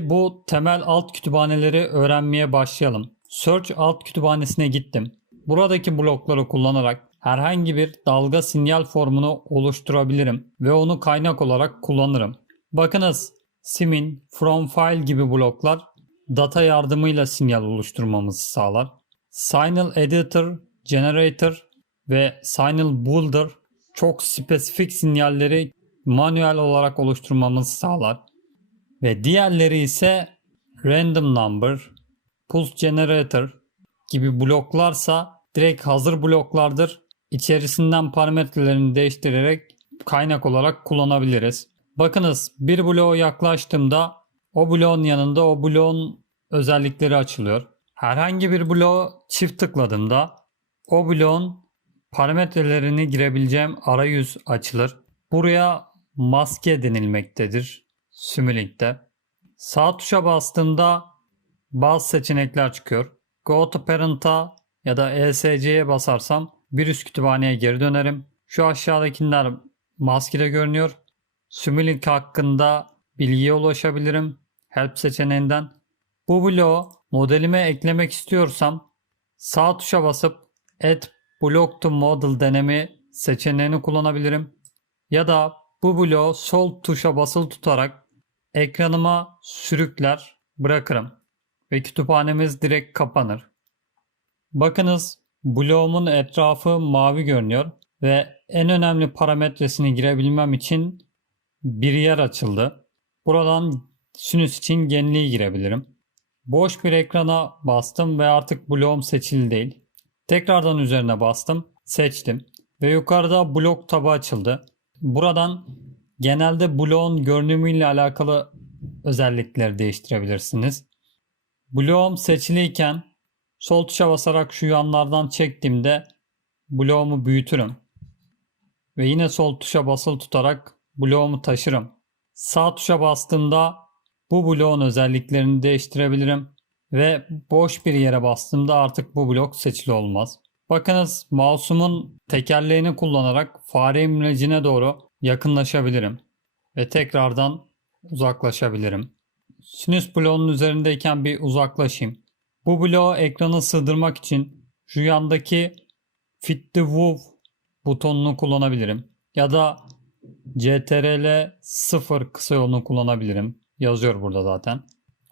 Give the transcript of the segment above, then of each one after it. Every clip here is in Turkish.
Bu temel alt kütüphaneleri öğrenmeye başlayalım. Search alt kütüphanesine gittim. Buradaki blokları kullanarak herhangi bir dalga sinyal formunu oluşturabilirim ve onu kaynak olarak kullanırım. Bakınız, Simin, From File gibi bloklar data yardımıyla sinyal oluşturmamızı sağlar. Signal Editor, Generator ve Signal Builder çok spesifik sinyalleri manuel olarak oluşturmamızı sağlar. Ve diğerleri ise Random Number, Pulse Generator gibi bloklarsa direkt hazır bloklardır. İçerisinden parametrelerini değiştirerek kaynak olarak kullanabiliriz. Bakınız, bir bloğa yaklaştığımda o bloğun yanında o bloğun özellikleri açılıyor. Herhangi bir bloğa çift tıkladığımda o bloğun parametrelerini girebileceğim arayüz açılır. Buraya maske denilmektedir Simulink''te. Sağ tuşa bastığımda bazı seçenekler çıkıyor. Go to Parent'a ya da ESC'ye basarsam bir üst kütüphaneye geri dönerim. Şu aşağıdakiler maskede görünüyor. Simulink hakkında bilgiye ulaşabilirim Help seçeneğinden. Bu bloğu modelime eklemek istiyorsam sağ tuşa basıp Add Block to Model deneme seçeneğini kullanabilirim. Ya da bu bloğu sol tuşa basılı tutarak ekranıma sürükler bırakırım ve kütüphanemiz direkt kapanır. Bakınız, bloğumun etrafı mavi görünüyor ve en önemli parametresini girebilmem için bir yer açıldı. Buradan sinüs için genliği girebilirim. Boş bir ekrana bastım ve artık bloğum seçili değil. Tekrardan üzerine bastım, seçtim ve yukarıda blok tabu açıldı. Buradan genelde bloğun görünümüyle alakalı özellikleri değiştirebilirsiniz. Bloğum seçiliyken sol tuşa basarak şu yanlardan çektiğimde bloğumu büyütürüm. Ve yine sol tuşa basılı tutarak bloğumu taşırım. Sağ tuşa bastığımda bu bloğun özelliklerini değiştirebilirim. Ve boş bir yere bastığımda artık bu blok seçili olmaz. Bakınız, mouse'umun tekerleğini kullanarak fare imlecine doğru yakınlaşabilirim. Ve tekrardan uzaklaşabilirim. Sinüs bloğunun üzerindeyken bir uzaklaşayım. Bu bloğu ekrana sığdırmak için şu yandaki Fit the Wove butonunu kullanabilirim. Ya da CTRL 0 kısa yolunu kullanabilirim. Yazıyor burada zaten.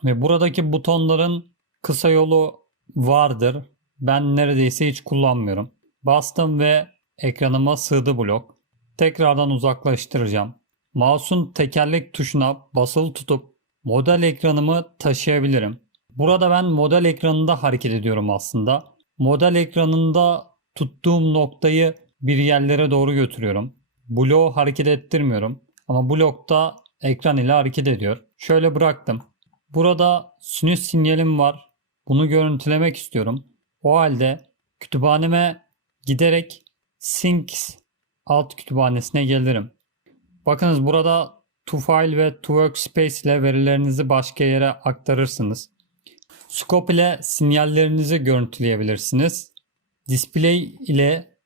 Ve buradaki butonların kısa yolu vardır. Ben neredeyse hiç kullanmıyorum. Bastım ve ekranıma sığdı blok. Tekrardan uzaklaştıracağım. Mouse'un tekerlek tuşuna basılı tutup model ekranımı taşıyabilirim. Burada ben model ekranında hareket ediyorum aslında. Model ekranında tuttuğum noktayı bir yerlere doğru götürüyorum. Bloğu hareket ettirmiyorum. Ama blokta ekran ile hareket ediyor. Şöyle bıraktım. Burada sinüs sinyalim var. Bunu görüntülemek istiyorum. O halde kütüphaneme giderek Sinks alt kütüphanesine gelirim. Bakınız, burada ToFile ve ToWorkspace ile verilerinizi başka yere aktarırsınız. Scope ile sinyallerinizi görüntüleyebilirsiniz. Display ile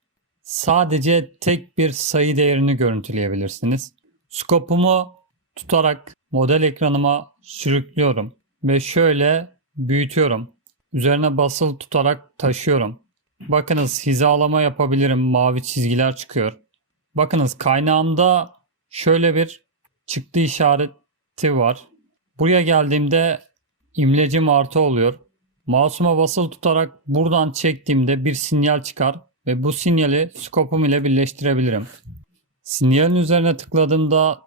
sadece tek bir sayı değerini görüntüleyebilirsiniz. Scope'umu tutarak model ekranıma sürüklüyorum ve şöyle büyütüyorum. Üzerine basılı tutarak taşıyorum. Bakınız, hizalama yapabilirim. Mavi çizgiler çıkıyor. Bakınız, kaynağımda şöyle bir çıktı işareti var. Buraya geldiğimde imlecim artı oluyor. Mouse'uma basılı tutarak buradan çektiğimde bir sinyal çıkar ve bu sinyali scope'um ile birleştirebilirim. Sinyalin üzerine tıkladığımda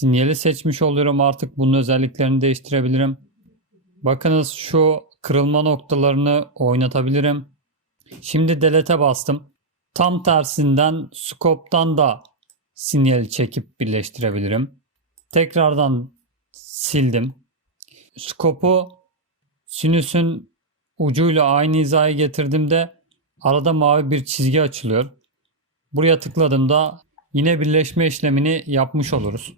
sinyali seçmiş oluyorum. Artık bunun özelliklerini değiştirebilirim. Bakınız, şu kırılma noktalarını oynatabilirim. Şimdi delete'e bastım. Tam tersinden scope'tan da sinyali çekip birleştirebilirim. Tekrardan sildim. Scope'u sinüsün ucuyla aynı hizaya getirdiğimde arada mavi bir çizgi açılıyor. Buraya tıkladığımda yine birleşme işlemini yapmış oluruz.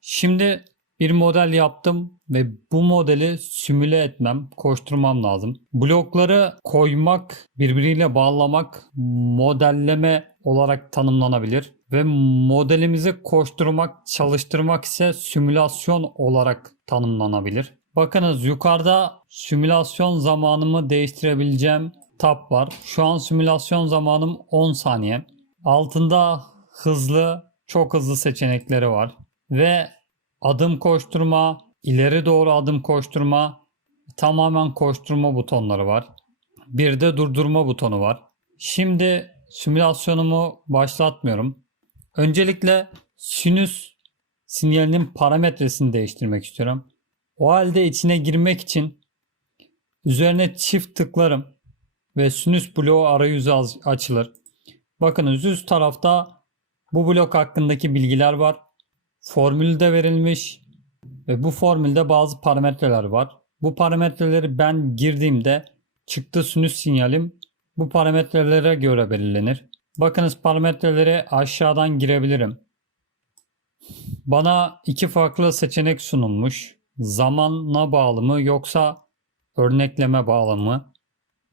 Şimdi bir model yaptım ve bu modeli simüle etmem, koşturmam lazım. Blokları koymak, birbiriyle bağlamak modelleme olarak tanımlanabilir. Ve modelimizi koşturmak, çalıştırmak ise simülasyon olarak tanımlanabilir. Bakınız yukarıda simülasyon zamanımı değiştirebileceğim tab var. Şu an simülasyon zamanım 10 saniye. Altında hızlı, çok hızlı seçenekleri var. Ve adım koşturma, ileri doğru adım koşturma, tamamen koşturma butonları var. Bir de durdurma butonu var. Şimdi simülasyonumu başlatmıyorum. Öncelikle sinüs sinyalinin parametresini değiştirmek istiyorum. O halde içine girmek için üzerine çift tıklarım ve sinüs bloğu arayüzü açılır. Bakınız üst tarafta bu blok hakkındaki bilgiler var. Formülü de verilmiş ve bu formülde bazı parametreler var. Bu parametreleri ben girdiğimde çıktı sinüs sinyalim bu parametrelere göre belirlenir. Bakınız parametreleri aşağıdan girebilirim. Bana iki farklı seçenek sunulmuş. Zamana bağlı mı yoksa örnekleme bağlı mı?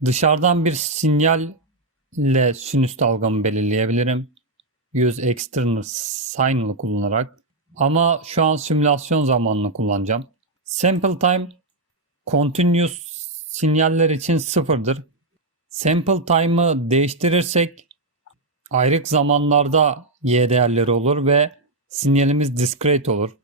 Dışarıdan bir sinyalle sinüs dalgamı belirleyebilirim. Use external signal kullanarak. Ama şu an simülasyon zamanını kullanacağım. Sample time continuous sinyaller için sıfırdır. Sample time'ı değiştirirsek ayrık zamanlarda y değerleri olur ve sinyalimiz discrete olur.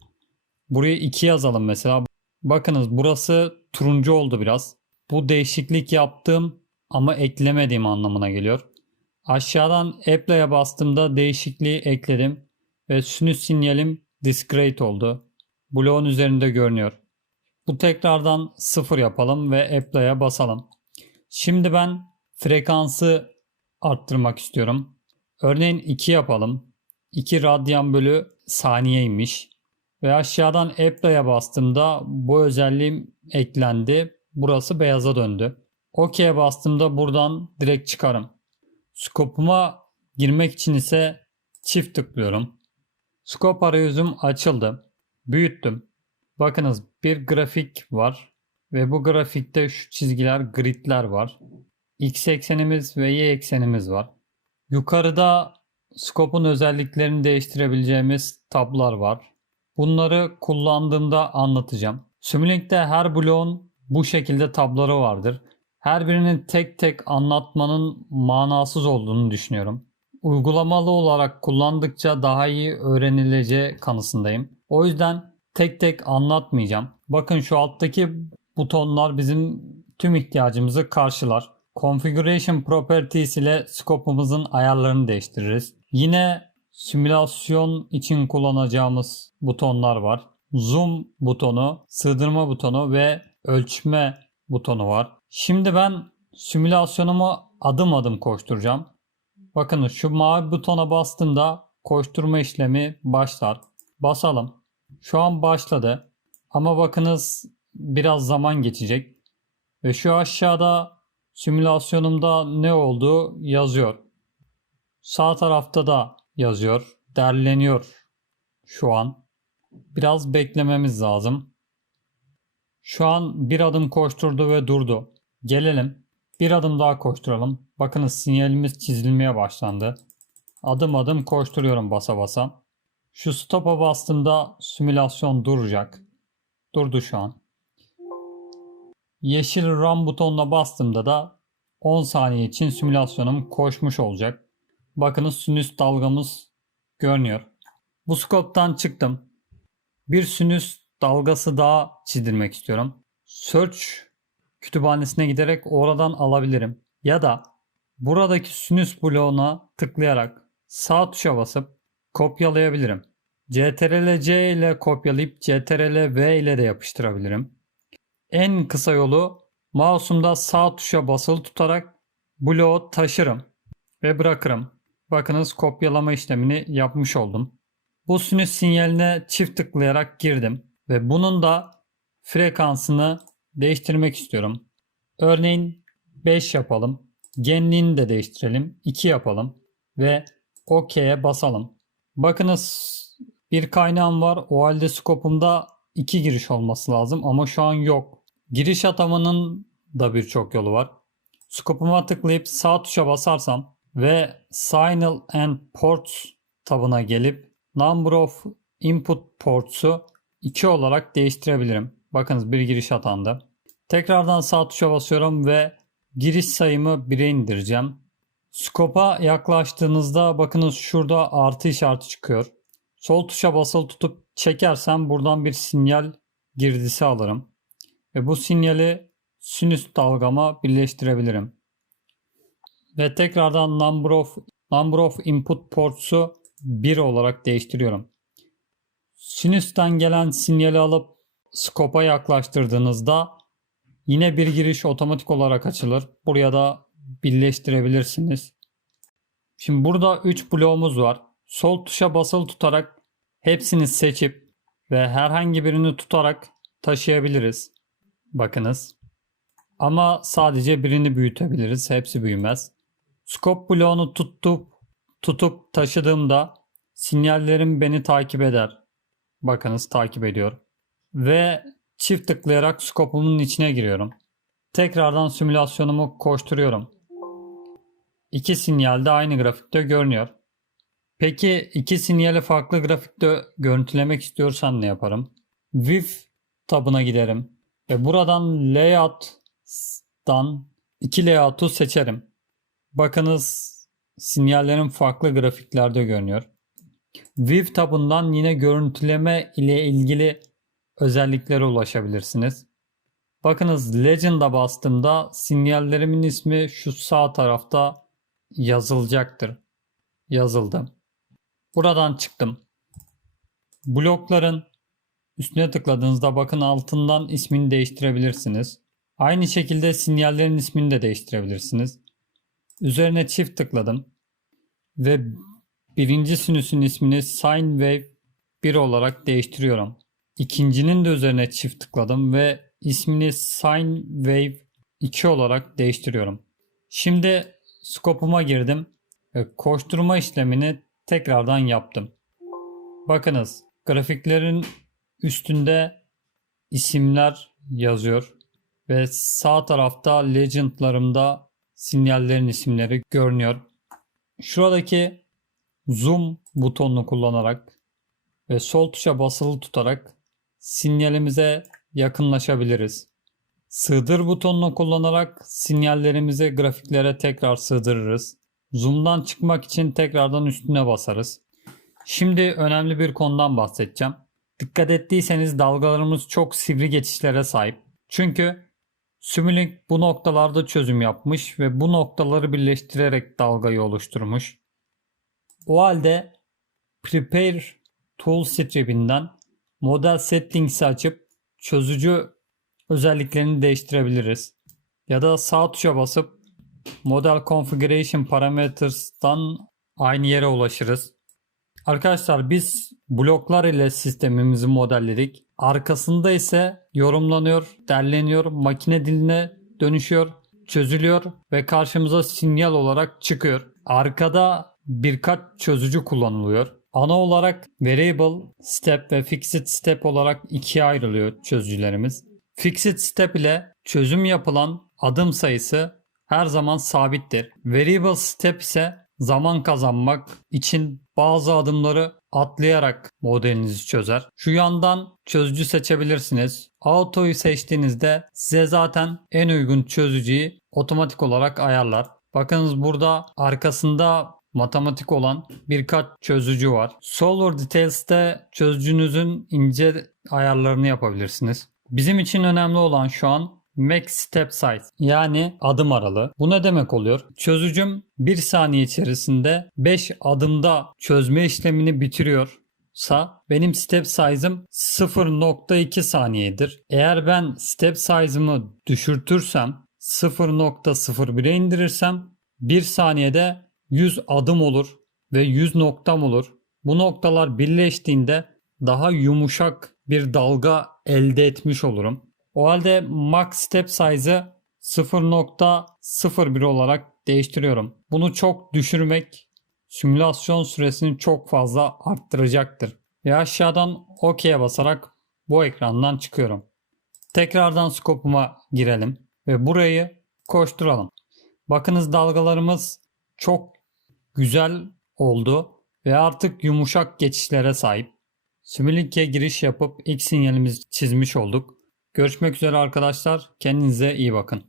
Buraya 2 yazalım mesela. Bakınız burası turuncu oldu biraz. Bu değişiklik yaptığım ama eklemediğim anlamına geliyor. Aşağıdan Apply'a bastığımda değişikliği ekledim ve sinüs sinyalim discrete oldu. Bloğun üzerinde görünüyor. Bu tekrardan 0 yapalım ve Apply'a basalım. Şimdi ben frekansı arttırmak istiyorum. Örneğin 2 yapalım. 2 radyan bölü saniyeymiş. Ve aşağıdan Apply'a bastığımda bu özelliğim eklendi. Burası beyaza döndü. OK'ye bastığımda buradan direkt çıkarım. Scope'uma girmek için ise çift tıklıyorum. Scope arayüzüm açıldı. Büyüttüm. Bakınız bir grafik var. Ve bu grafikte şu çizgiler, gridler var. X eksenimiz ve Y eksenimiz var. Yukarıda scope'un özelliklerini değiştirebileceğimiz tablar var. Bunları kullandığımda anlatacağım. Simulink her bloğun bu şekilde tabları vardır. Her birinin tek tek anlatmanın manasız olduğunu düşünüyorum. Uygulamalı olarak kullandıkça daha iyi öğrenileceği kanısındayım. O yüzden tek tek anlatmayacağım. Bakın şu alttaki butonlar bizim tüm ihtiyacımızı karşılar. Configuration Properties ile scope'umuzun ayarlarını değiştiririz. Yine simülasyon için kullanacağımız butonlar var. Zoom butonu, sığdırma butonu ve ölçme butonu var. Şimdi ben simülasyonumu adım adım koşturacağım. Bakın şu mavi butona bastığımda koşturma işlemi başlar. Basalım. Şu an başladı. Ama bakınız biraz zaman geçecek. Ve şu aşağıda simülasyonumda ne olduğu yazıyor. Sağ tarafta da yazıyor. Derleniyor şu an. Biraz beklememiz lazım. Şu an bir adım koşturdu ve durdu. Gelelim. Bir adım daha koşturalım. Bakınız sinyalimiz çizilmeye başlandı. Adım adım koşturuyorum basa basa. Şu stop'a bastığımda simülasyon duracak. Durdu şu an. Yeşil run butonuna bastığımda da 10 saniye için simülasyonum koşmuş olacak. Bakınız sinüs dalgamız görünüyor. Bu scope'tan çıktım. Bir sinüs dalgası daha çizdirmek istiyorum. Search kütüphanesine giderek oradan alabilirim. Ya da buradaki sinüs bloğuna tıklayarak sağ tuşa basıp kopyalayabilirim. CTRL-C ile kopyalayıp CTRL-V ile de yapıştırabilirim. En kısa yolu mouse'umda sağ tuşa basılı tutarak bloğu taşırım ve bırakırım. Bakınız kopyalama işlemini yapmış oldum. Bu sinüs sinyaline çift tıklayarak girdim ve bunun da frekansını değiştirmek istiyorum. Örneğin 5 yapalım. Genliğini de değiştirelim. 2 yapalım ve OK'ye basalım. Bakınız bir kaynağım var. O halde scope'umda 2 giriş olması lazım ama şu an yok. Giriş atamanın da birçok yolu var. Scope'uma tıklayıp sağ tuşa basarsam ve Signal and Ports tabına gelip Number of Input Ports'u 2 olarak değiştirebilirim. Bakınız bir giriş atandı. Tekrardan sağ tuşa basıyorum ve giriş sayımı 1'e indireceğim. Scope'a yaklaştığınızda bakınız şurada artı işareti çıkıyor. Sol tuşa basılı tutup çekersem buradan bir sinyal girdisi alırım. Ve bu sinyali sinüs dalgama birleştirebilirim. Ve tekrardan number of input ports'u 1 olarak değiştiriyorum. Sinüsten gelen sinyali alıp scope'a yaklaştırdığınızda yine bir giriş otomatik olarak açılır. Buraya da birleştirebilirsiniz. Şimdi burada 3 bloğumuz var. Sol tuşa basılı tutarak hepsini seçip ve herhangi birini tutarak taşıyabiliriz. Bakınız. Ama sadece birini büyütebiliriz. Hepsi büyümez. Scope bloğunu tutup taşıdığımda sinyallerim beni takip eder. Bakınız takip ediyor. Ve çift tıklayarak scope'umun içine giriyorum. Tekrardan simülasyonumu koşturuyorum. İki sinyal de aynı grafikte görünüyor. Peki iki sinyali farklı grafikte görüntülemek istiyorsam ne yaparım? View tabına giderim ve buradan Layout'dan iki layout'u seçerim. Bakınız sinyallerin farklı grafiklerde görünüyor. View tabından yine görüntüleme ile ilgili özelliklere ulaşabilirsiniz. Bakınız Legend'a bastığımda sinyallerimin ismi şu sağ tarafta yazılacaktır. Yazıldı. Buradan çıktım. Blokların üstüne tıkladığınızda bakın altından ismini değiştirebilirsiniz. Aynı şekilde sinyallerin ismini de değiştirebilirsiniz. Üzerine çift tıkladım. Ve birinci sinüsün ismini Sine Wave 1 olarak değiştiriyorum. İkincinin de üzerine çift tıkladım ve ismini Sine Wave 2 olarak değiştiriyorum. Şimdi scope'uma girdim ve koşturma işlemini tekrardan yaptım. Bakınız grafiklerin üstünde isimler yazıyor ve sağ tarafta legendlarımda sinyallerin isimleri görünüyor. Şuradaki zoom butonunu kullanarak ve sol tuşa basılı tutarak sinyalimize yakınlaşabiliriz. Sığdır butonunu kullanarak sinyallerimizi grafiklere tekrar sığdırırız. Zoom'dan çıkmak için tekrardan üstüne basarız. Şimdi önemli bir konudan bahsedeceğim. Dikkat ettiyseniz dalgalarımız çok sivri geçişlere sahip. Çünkü Simulink bu noktalarda çözüm yapmış ve bu noktaları birleştirerek dalgayı oluşturmuş. O halde Prepare Tool stripinden Model Settings'i açıp çözücü özelliklerini değiştirebiliriz. Ya da sağ tuşa basıp Model Configuration Parameters'tan aynı yere ulaşırız. Arkadaşlar biz bloklar ile sistemimizi modelledik. Arkasında ise yorumlanıyor, derleniyor, makine diline dönüşüyor, çözülüyor ve karşımıza sinyal olarak çıkıyor. Arkada birkaç çözücü kullanılıyor. Ana olarak Variable Step ve Fixed Step olarak ikiye ayrılıyor çözücülerimiz. Fixed Step ile çözüm yapılan adım sayısı her zaman sabittir. Variable Step ise zaman kazanmak için bazı adımları atlayarak modelinizi çözer. Şu yandan çözücü seçebilirsiniz. Auto'yu seçtiğinizde size zaten en uygun çözücüyü otomatik olarak ayarlar. Bakınız burada arkasında matematik olan birkaç çözücü var. Solver Details'te çözücünüzün ince ayarlarını yapabilirsiniz. Bizim için önemli olan şu an Max Step Size yani adım aralığı. Bu ne demek oluyor? Çözücüm 1 saniye içerisinde 5 adımda çözme işlemini bitiriyorsa benim step size'ım 0.2 saniyedir. Eğer ben step size'ımı düşürtürsem 0.01'e indirirsem 1 saniyede 100 adım olur ve 100 noktam olur. Bu noktalar birleştiğinde daha yumuşak bir dalga elde etmiş olurum. O halde max step size'ı 0.01 olarak değiştiriyorum. Bunu çok düşürmek simülasyon süresini çok fazla arttıracaktır. Ve aşağıdan OK'ye basarak bu ekrandan çıkıyorum. Tekrardan scope'uma girelim ve burayı koşturalım. Bakınız dalgalarımız çok güzel oldu ve artık yumuşak geçişlere sahip. Simülink'e giriş yapıp ilk sinyalimizi çizmiş olduk. Görüşmek üzere arkadaşlar. Kendinize iyi bakın.